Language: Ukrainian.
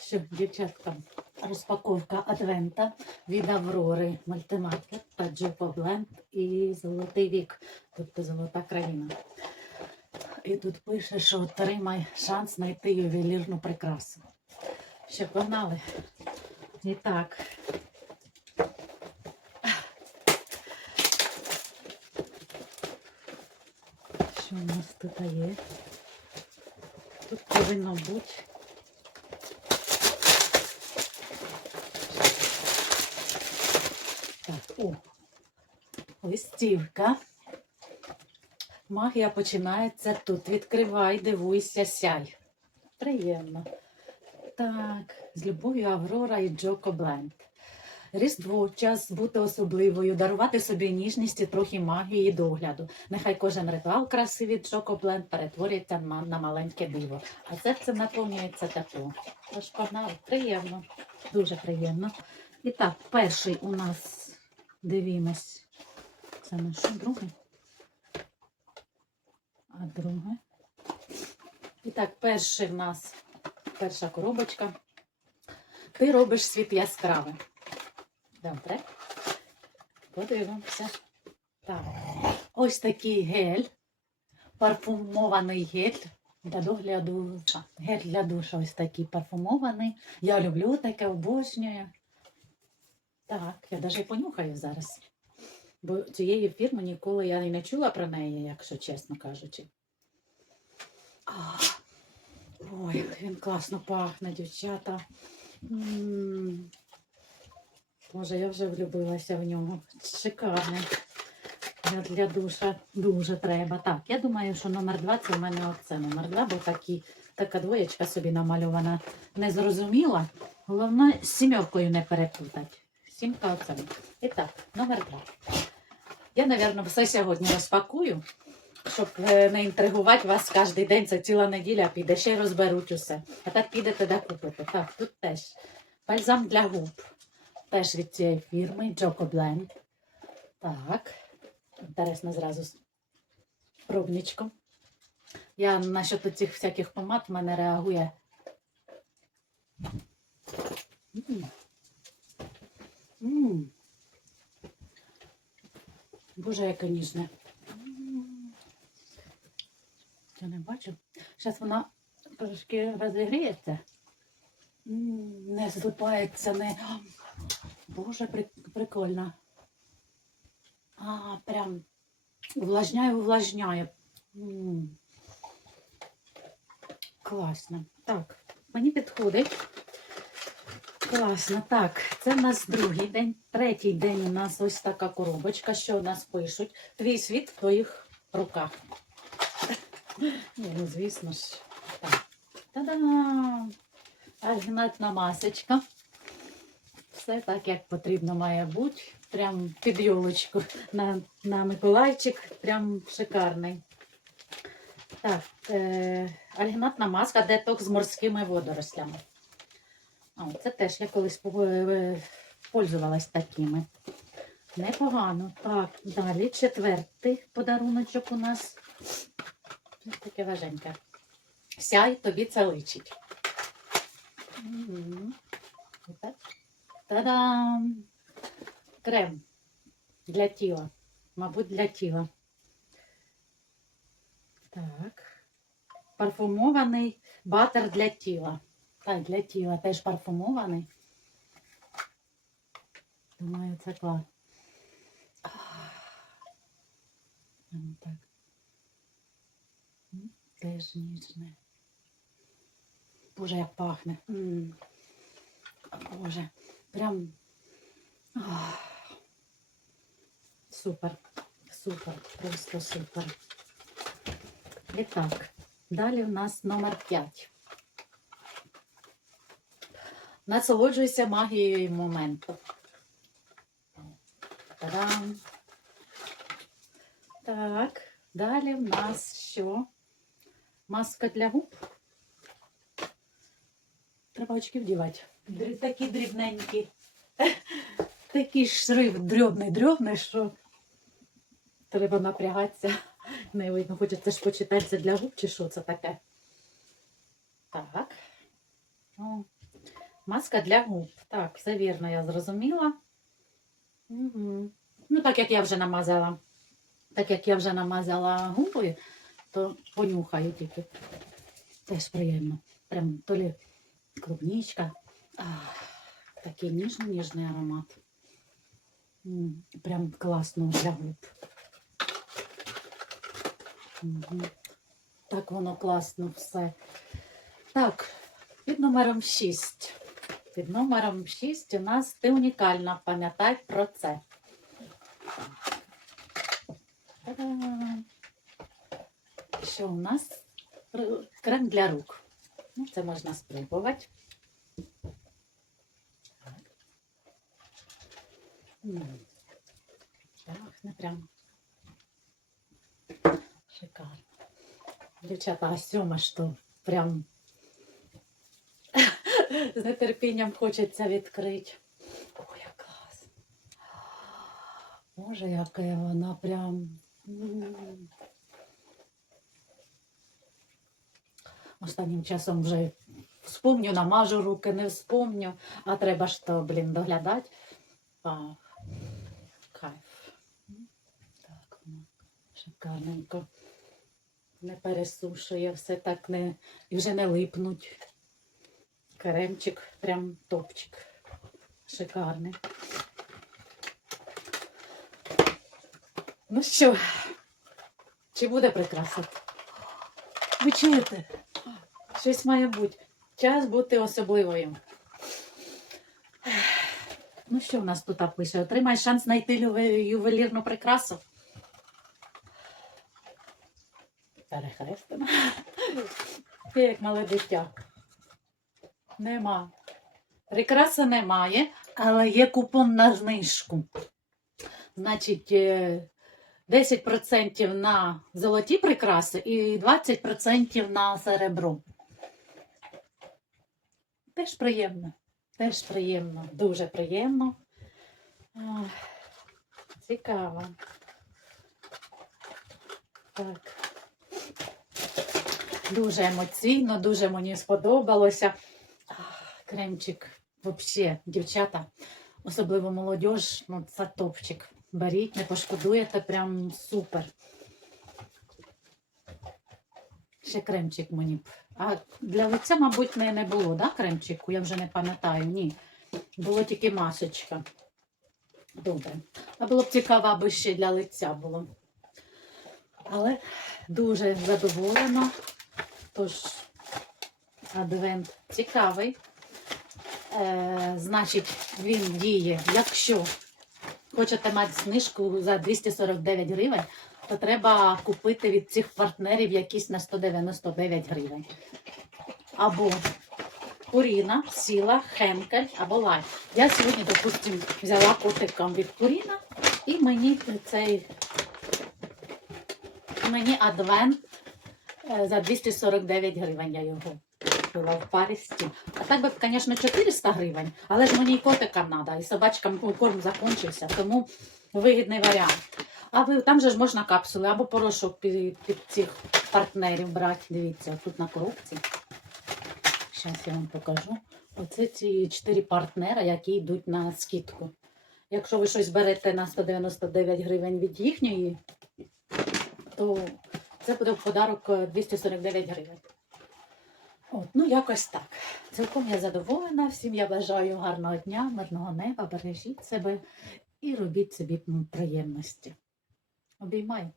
Що, дівчатка, розпаковка адвента від Аврори мультимаркет Джопа Бленд і Золотий вік, тобто Золота країна. І тут пише, що отримай шанс знайти ювелірну прикрасу. Що погнали? І так. Що у нас тут є? Тут повинно бути. Так, о, листівка. Магія починається тут. Відкривай, дивуйся, сяй. Приємно. Так, з любов'ю Аврора і Джоко Бленд. Різдво час бути особливою, дарувати собі ніжність і трохи магії догляду. Нехай кожен ритуал краси від Джоко Бленд перетворюється на маленьке диво. А серце наповнюється тепло. Тож погнали, приємно, дуже приємно. І так, перший у нас дивімось. Це на що друге? А друге. І так, перший в нас перша коробочка. Ти робиш світ яскравим. Добре. Подивимося. Так. Ось такий гель. Парфумований гель для догляду. А, Гель для душа ось такий парфумований. Я люблю таке, обожнюю. Так, я навіть понюхаю зараз. Бо цієї фірми ніколи я і не чула про неї, якщо чесно кажучи. А, ой, як він класно пахне, дівчата. М. Боже, я вже влюбилася в нього. Шикарний. Для, для душа дуже треба. Так, я думаю, що номер два це в мене оце номер два, бо такі, така двоєчка собі намальована. Не зрозуміла. Головне, з сімеркою не перепутати. Сімка оце. І так, номер два. Я, мабуть, все сьогодні розпакую, щоб е, не інтригувати вас кожен день. Це ціла неділя піде, ще й розберуть усе. А так підете де купите. Так, тут теж бальзам для губ. Теж від цієї фірми Джоко Бленд. Так. Інтересно зразу з пробничком. Я насчет цих всяких помад в мене реагує. М. М. Боже, яке ніжне. М. Я не бачу. Зараз вона трошки розігріється. Не злипається, не. Боже, при- прикольно. А, прям увлажняє, увлажняє. Класно. Так, мені підходить. Класно. Так, це в нас другий день. Третій день у нас ось така коробочка, що у нас пишуть. Твій світ в твоїх руках. Ну, звісно ж. Так. Та-дам! Альгінатна масочка. Все так, як потрібно має бути. Прям під йолочку на, на Миколайчик. Прям шикарний. Так, е, альгінатна маска, детокс з морськими водорослями. А, це теж я колись е, пользувалась такими. Непогано. Так, далі четвертий подаруночок у нас. Ось таке важеньке. Сяй, тобі це личить. Та-дам! Крем для тіла. Мабуть, для тіла. Так. Парфумований батер для тіла. Так, для тіла теж парфумований. Думаю, це клас. Так. Теж ніжне. Боже, як пахне. Боже, прям. Супер, супер, просто супер. І так, далі в нас номер 5. Насолоджуйся магією моменту. Та-дам. Так, далі в нас що? Маска для губ. Треба очки вдівати. Дрі- Такі дрібненькі. Такий шрифт дрьобний-дрьобний, що треба напрягатися. Не видно, хочеться ж почитати це для губ чи що це таке. Так. О, Маска для губ. Так, все вірно, я зрозуміла. Угу. Ну, так як я вже намазала, так як я вже намазала губи, то понюхаю тільки. Теж приємно. Прям то лі клубничка. Ах, такий ніжний ніжний аромат. Прям класно для губ. Мгм. Так воно класно все. Так, під номером 6. Під номером 6 у нас ти унікальна. Пам'ятай про це. Та-дам! Що у нас? Крем для рук. Ну, це можна спробувати. Пахне прям шикарно. Дівчата, а сьома що прям з нетерпінням хочеться відкрити. Ой, як клас. Боже, яке вона прям. Останнім часом вже вспомню, намажу руки, не вспомню, а треба ж то, блін, доглядати. Кайф. Так, воно шикарненько. Не пересушує, все так не і вже не липнуть. Кремчик, прям топчик. Шикарний. Ну що, чи буде прикраса? Ви чуєте? Щось має бути. Час бути особливою. Ну, що в нас тут пише? Отримай шанс знайти ювелірну прикрасу. Перехрестимо. Ти як мале дитя. Нема. Прикраси немає, але є купон на знижку. Значить, е, 10% на золоті прикраси і 20% на серебро. Теж приємно. Теж приємно, дуже приємно. Ах, Цікаво. Так. Дуже емоційно, дуже мені сподобалося. Кремчик, взагалі, дівчата, особливо молодь, ну це топчик. Беріть, не пошкодуєте, прям супер. Ще кремчик мені. б. А для лиця, мабуть, не, не було, да, кремчику? Я вже не пам'ятаю, ні. Було тільки масочка. Добре. А було б цікаво, аби ще для лиця було. Але дуже задоволена. Тож, адвент цікавий. Е, значить, він діє, якщо хочете мати знижку за 249 гривень, то треба купити від цих партнерів якісь на 199 гривень. Або Пуріна, Сіла, Хенкель або Лай. Я сьогодні, допустимо, взяла котиком від Пуріна і мені цей мені адвент е, за 249 гривень я його купила в парі. А так би, звісно, 400 гривень, але ж мені і котикам треба, і собачкам корм закінчився, тому вигідний варіант. А ви там же ж можна капсули або порошок під, під цих партнерів брати. Дивіться, тут на коробці. Зараз я вам покажу. Оце ці чотири партнера, які йдуть на скидку. Якщо ви щось берете на 199 гривень від їхньої, то це буде в подарок е, 249 гривень. От, ну, якось так. Цілком я задоволена. Всім я бажаю гарного дня, мирного неба, бережіть себе і робіть собі приємності. Обіймаю.